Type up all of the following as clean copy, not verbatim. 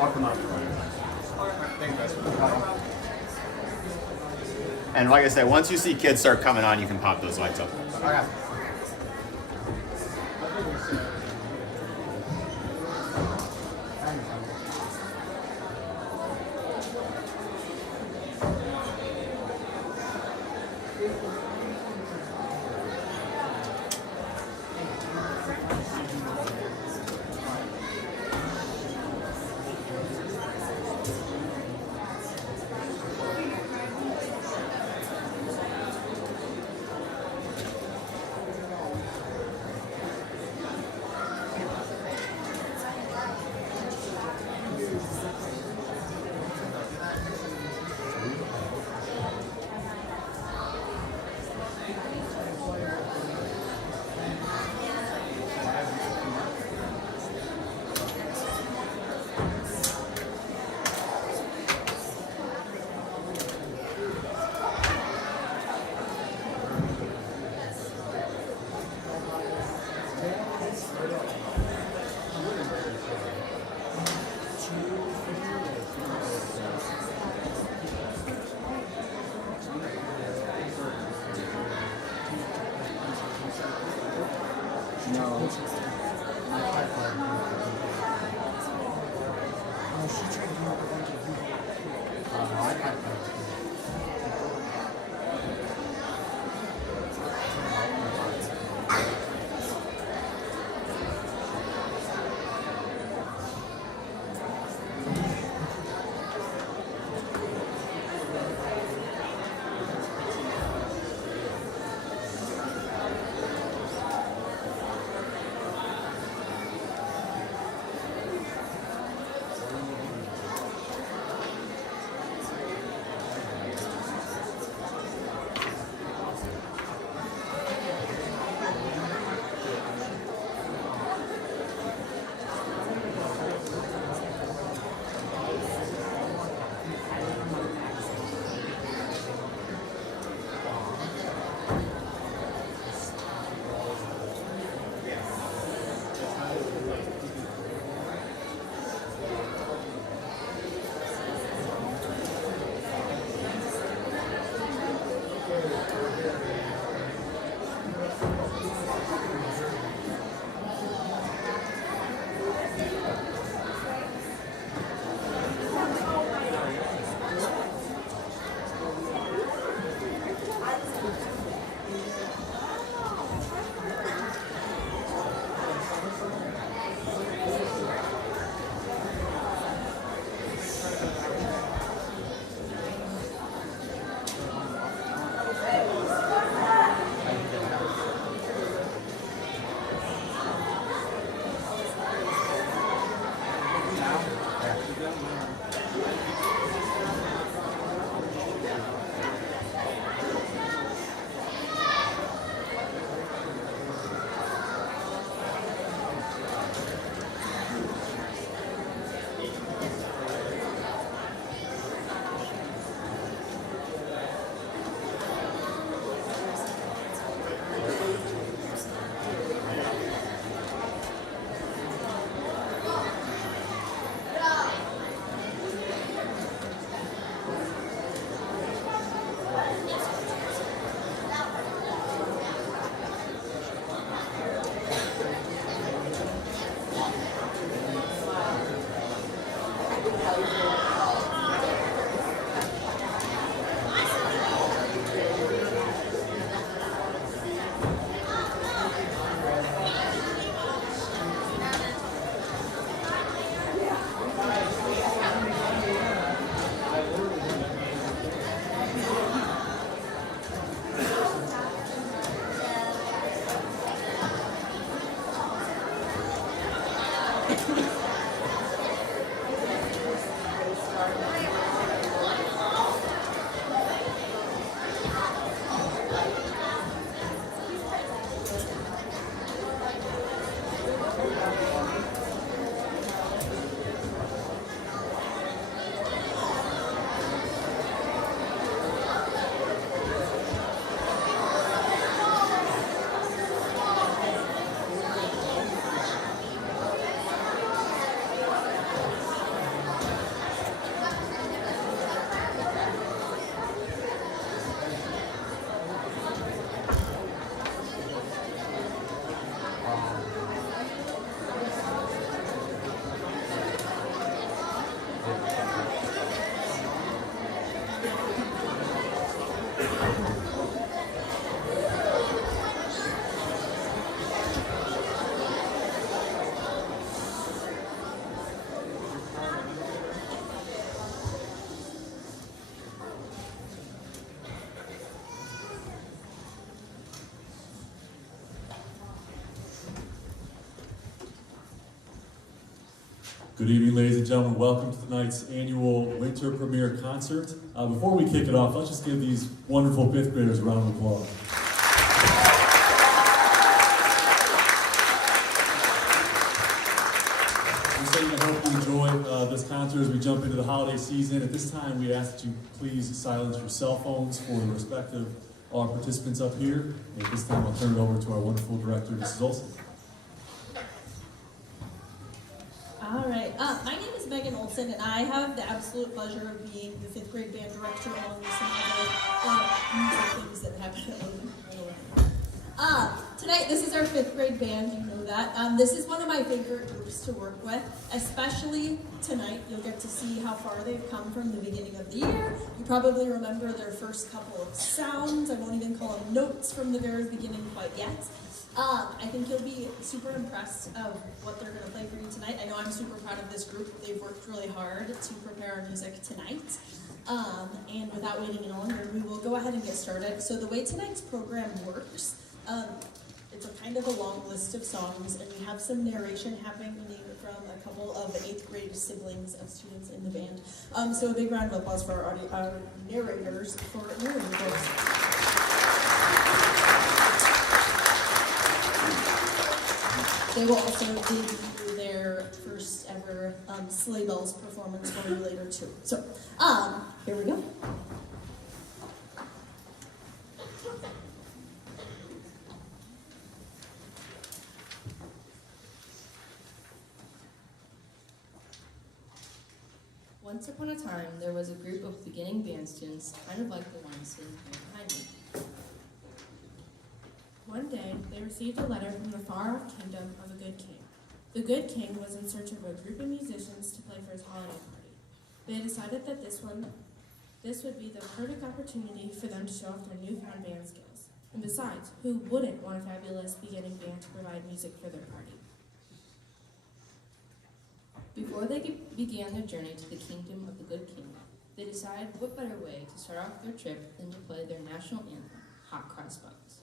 I'll come up. And like I said, once you see kids start coming on, you can pop those lights up. Okay. Good evening, ladies and gentlemen. Welcome to tonight's annual winter premiere concert. Before we kick it off, let's just give these wonderful fifth graders a round of applause. I hope you enjoy this concert as we jump into the holiday season. At this time, we ask that you please silence your cell phones for the respect of our participants up here. And at this time, I'll turn it over to our wonderful director, Mrs. Olson. All right. My name is Megan Olson, and I have the absolute pleasure of being the fifth grade band director along with some other music things that happen tonight, this is our fifth grade band. You know that. This is one of my favorite groups to work with, especially tonight. You'll get to see how far they've come from the beginning of the year. You probably remember their first couple of sounds. I won't even call them notes from the very beginning quite yet. I think you'll be super impressed of what they're going to play for you tonight. I know I'm super proud of this group. They've worked really hard to prepare our music tonight. And without waiting any longer, we will go ahead and get started. So the way tonight's program works, it's a kind of a long list of songs, and we have some narration happening from a couple of 8th grade siblings of students in the band. So a big round of applause for our narrators for narrating for us. They will also debut their first ever Sleigh Bells performance for you later too. So, here we go. Once upon a time, there was a group of beginning band students, kind of like the ones sitting here behind me. One day, they received a letter from the far-off kingdom of a good king. The good king was in search of a group of musicians to play for his holiday party. They decided that this would be the perfect opportunity for them to show off their newfound band skills. And besides, who wouldn't want a fabulous beginning band to provide music for their party? Before they began their journey to the kingdom of the good king, they decided what better way to start off their trip than to play their national anthem, Hot Cross Buns.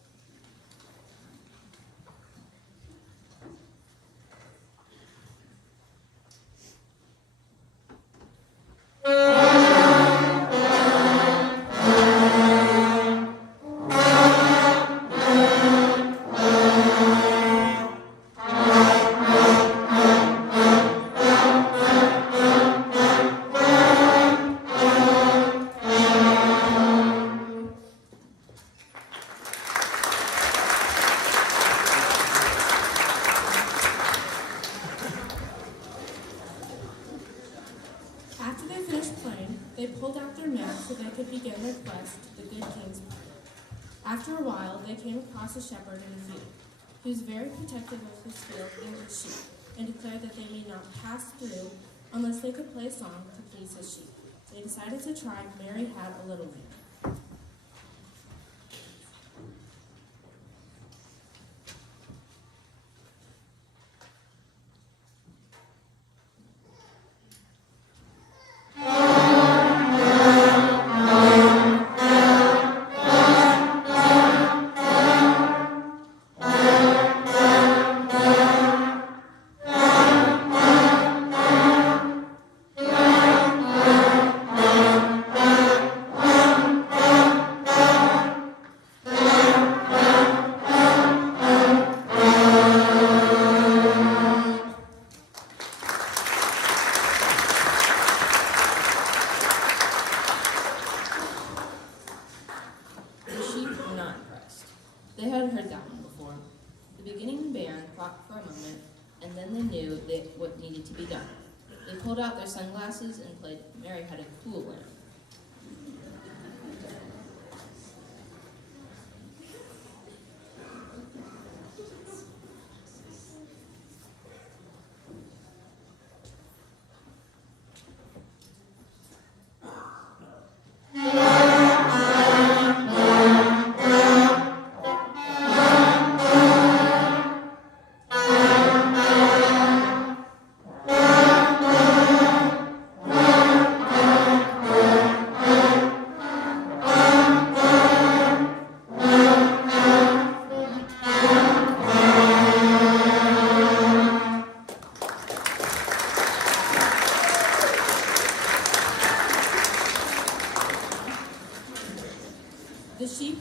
After a while, they came across a shepherd in a field, who was very protective of his field and his sheep, and declared that they may not pass through unless they could play a song to please his sheep. They decided to try Mary Had a Little Lamb. They had heard that one before. The beginning band thought for a moment, and then they knew what needed to be done. They pulled out their sunglasses and played Mary Had a Cool Lamb.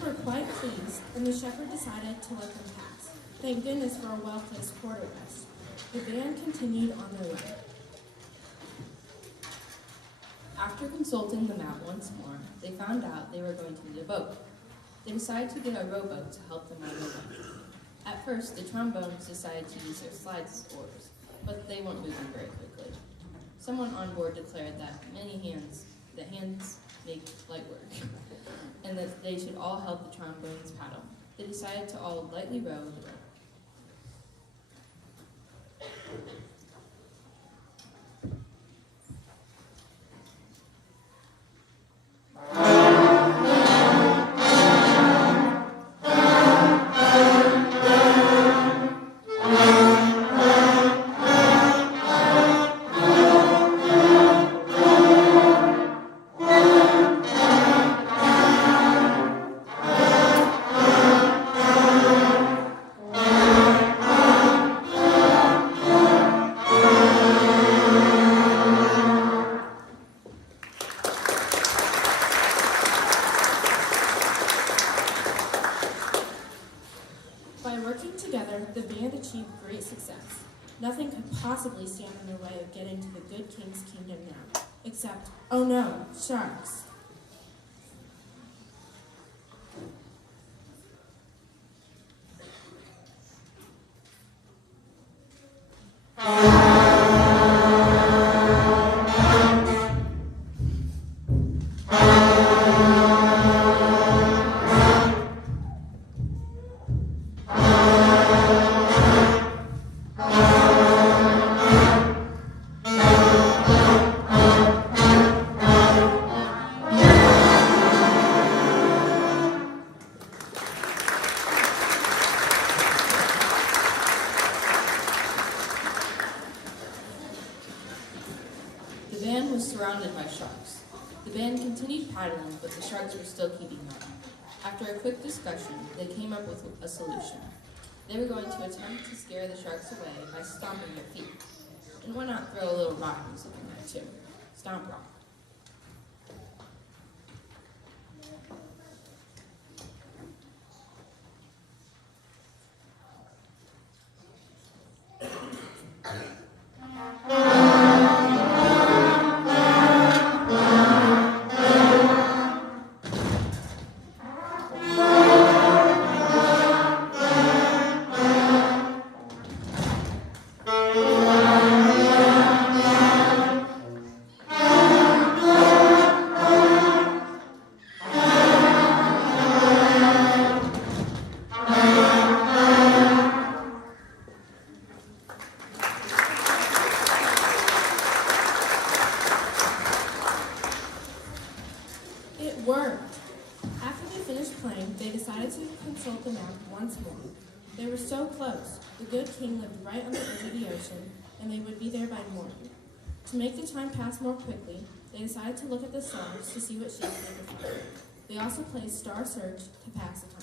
were quite pleased, and the shepherd decided to let them pass. Thank goodness for a well-placed quarter rest. The band continued on their way. After consulting the map once more, they found out they were going to need a boat. They decided to get a rowboat to help them on their way. At first, the trombones decided to use their slides as oars, but they weren't moving very quickly. Someone on board declared that hands make light work, and that they should all help the trombones paddle. They decided to all lightly row the boat. By working together, the band achieved great success. Nothing could possibly stand in their way of getting to the good king's kingdom now, except, oh no, sharks. The band was surrounded by sharks. The band continued paddling, but the sharks were still keeping up. After a quick discussion, they came up with a solution. They were going to attempt to scare the sharks away by stomping their feet. And why not throw a little rock music in there too? Stomp rock. It worked. After they finished playing, they decided to consult the map once more. They were so close. The good king lived right on the edge of the ocean, and they would be there by morning. To make the time pass more quickly, they decided to look at the stars to see what shape they could find. They also played Star Search to pass the time.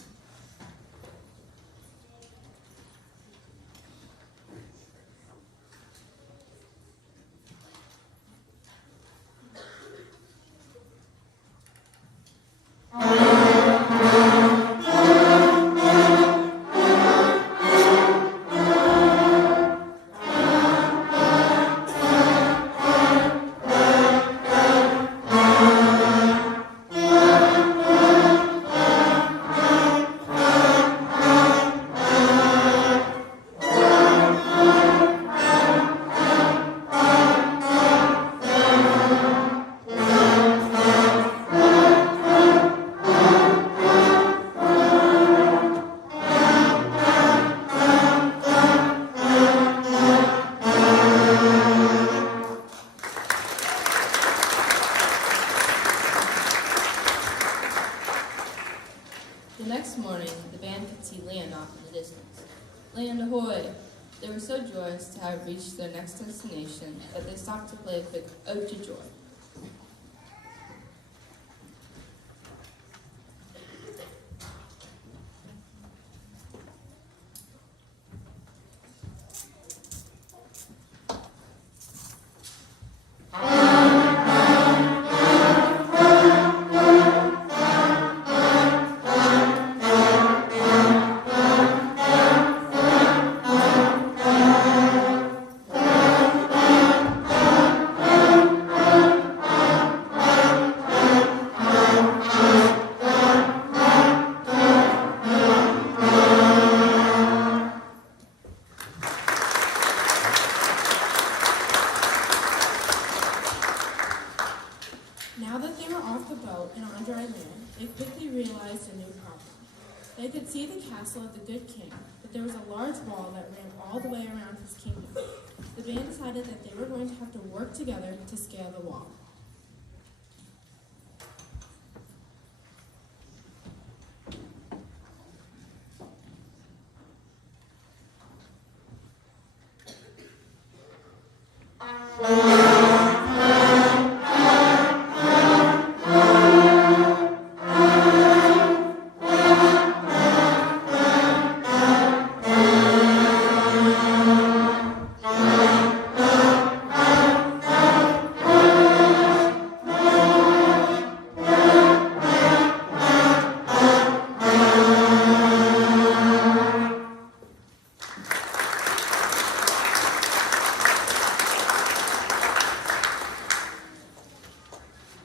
The next morning, the band could see land off in the distance. Land ahoy! They were so joyous to have reached their next destination that they stopped to play a quick ode to joy. They could see the castle of the good king, but there was a large wall that ran all the way around his kingdom. The band decided that they were going to have to work together to scale the wall.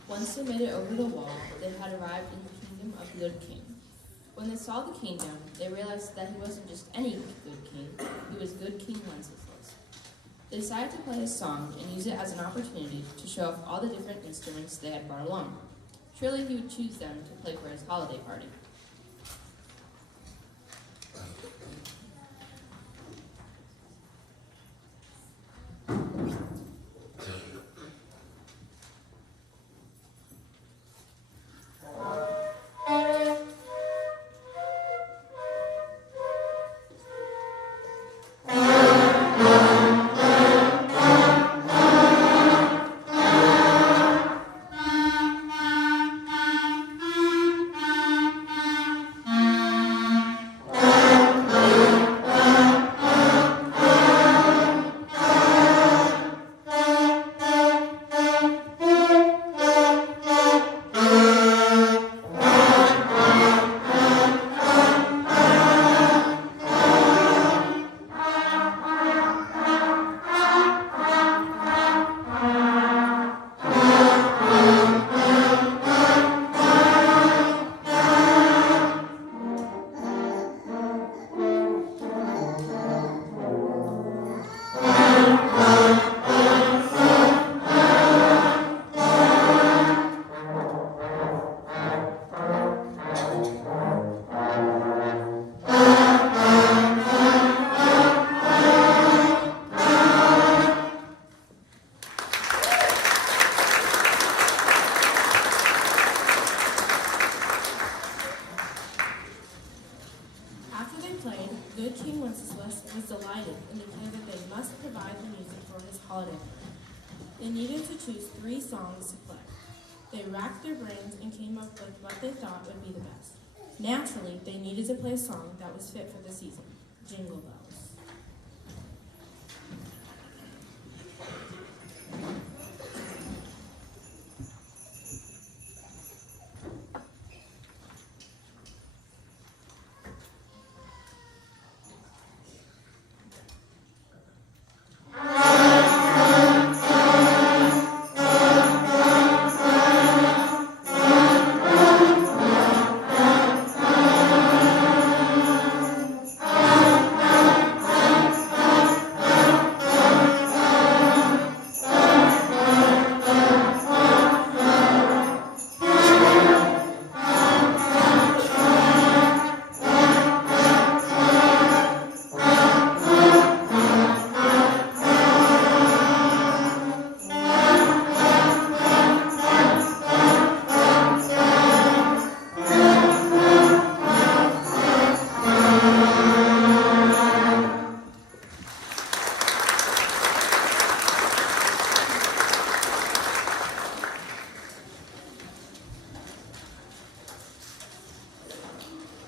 Once they made it over the wall, they had arrived in the kingdom of the good king. When they saw the kingdom, they realized that he wasn't just any good king, he was good King Wenceslas. They decided to play his song and use it as an opportunity to show off all the different instruments they had brought along. Surely he would choose them to play for his holiday party. After they played, good King Wenceslas was delighted and declared that they must provide the music for his holiday party. They needed to choose 3 songs to play. They racked their brains and came up with what they thought would be the best. Naturally, they needed to play a song that was fit for the season, Jingle Bells.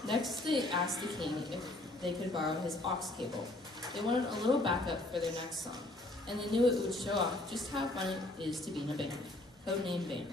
Next, they asked the king if they could borrow his aux cable. They wanted a little backup for their next song, and they knew it would show off just how fun it is to be in a band, codenamed Band.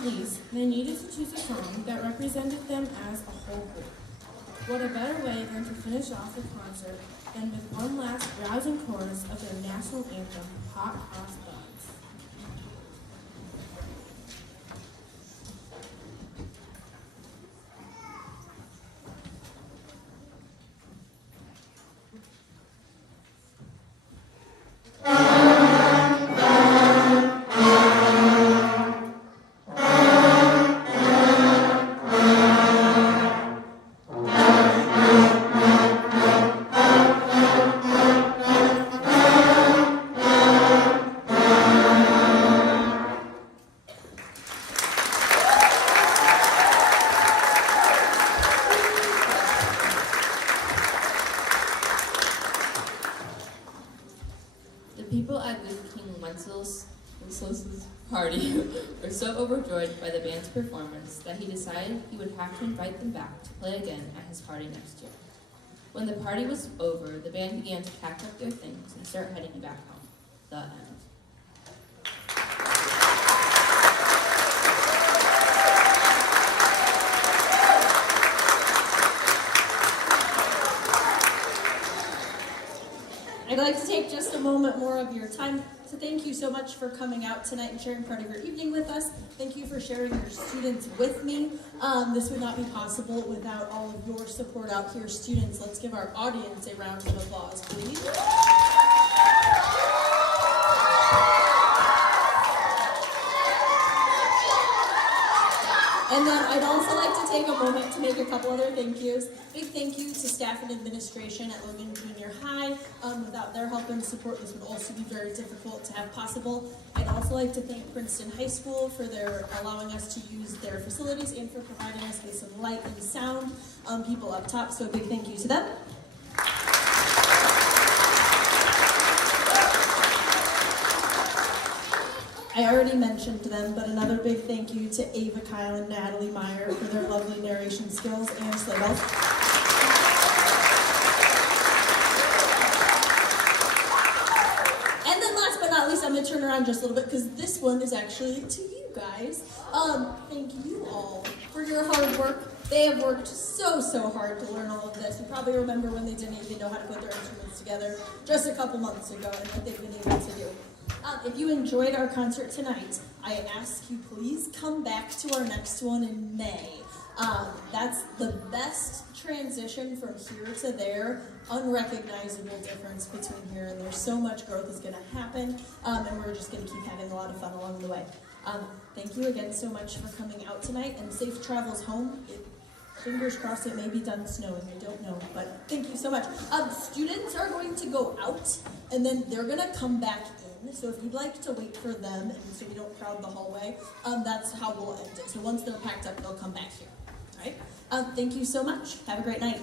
not least, they needed to choose a song that represented them as a whole group. What a better way than to finish off the concert than with one last rousing chorus of their national anthem, Hot Cross Buns. The people at Good King Wenzel's party were so overjoyed by the band's performance that he decided he would have to invite them back to play again at his party next year. When the party was over, the band began to pack up their things and start heading back home. The end. I'd like to take just a moment more of your time to thank you so much for coming out tonight and sharing part of your evening with us. Thank you for sharing your students with me. This would not be possible without all of your support out here, students. Let's give our audience a round of applause, please. And then I'd also like to take a moment to make a couple other thank yous. Big thank you to staff and administration at Logan Junior High. Without their help and support, this would also be very difficult to have possible. I'd also like to thank Princeton High School for their allowing us to use their facilities and for providing us with some light and sound people up top. So a big thank you to them. I already mentioned them, but another big thank you to Ava, Kyle, and Natalie Meyer for their lovely narration skills and sleigh bells. And then last but not least, I'm going to turn around just a little bit because this one is actually to you guys. Thank you all for your hard work. They have worked so hard to learn all of this. You probably remember when they didn't even know how to put their instruments together just a couple months ago and what they've been able to do. If you enjoyed our concert tonight, I ask you please come back to our next one in May. That's the best transition from here to there, unrecognizable difference between here and there. So much growth is going to happen, and we're just going to keep having a lot of fun along the way. Thank you again so much for coming out tonight, and safe travels home. Fingers crossed it may be done snowing, I don't know, but thank you so much. Students are going to go out, and then they're going to come back in, so if you'd like to wait for them, and so we don't crowd the hallway, that's how we'll end it. So once they're packed up, they'll come back here, all right? Thank you so much. Have a great night.